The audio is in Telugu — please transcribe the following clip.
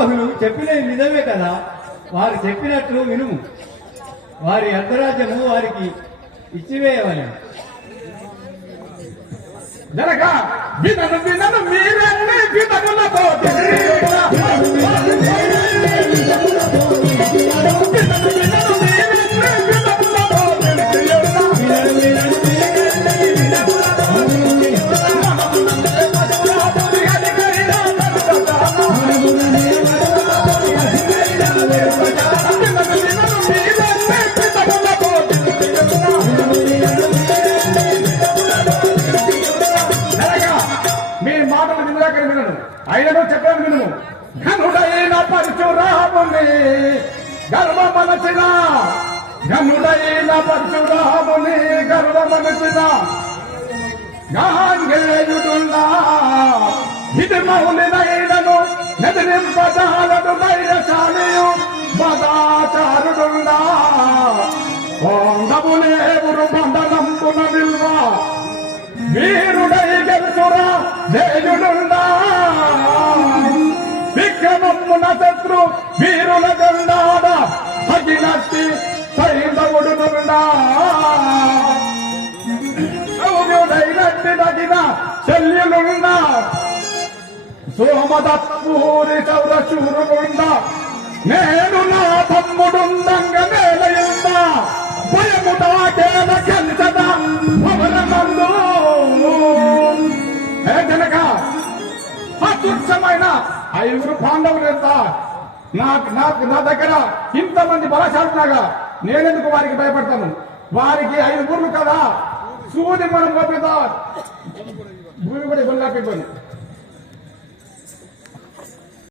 పితామహులు చెప్పినది నిజమే కదా, వారు చెప్పినట్లు వినుము. వారి అర్ధరాజ్యము వారికి ఇచ్చివేయవలె. జనక వినను వినను మీరన్నీ విధములతో అయినను చెప్పాను విను. ఘనుడైన పరశురాముని గర్వమనచిన ఘనుడైన పరశురాముని గర్వమనచిన గాంగేయుడున్నా ఇది మౌలినైనను నెదిరింపజాలడు ధైర్యశాలియు మదాచారుడున్నా ఓంగములేవురు బంధనంపున విల్వ వీరుడై గెలుచురా జయుడుండా విక్రమమున శత్రు వీరుల గండాడ తగినట్టి సైంధవుడుండా సౌర్యుడైనట్టి తగిన శల్యులుండా సోమదత్పూరి చౌరచూరులుండా నేను నా తమ్ముడుండంగ నేలయుండా భయము దాకేల కంచద భవనమందు. హే జనక, అతుచ్చమైన 5 పాండవులు ఎంత నా దగ్గర ఇంతమంది బలశాలున్నాగా నేనెందుకు వారికి భయపడతాను? వారికి 5 ఊర్లు కదా, సూది మనం పంపిద్దాం, భూమి కూడా ఇబ్బంది లేకపోయింది.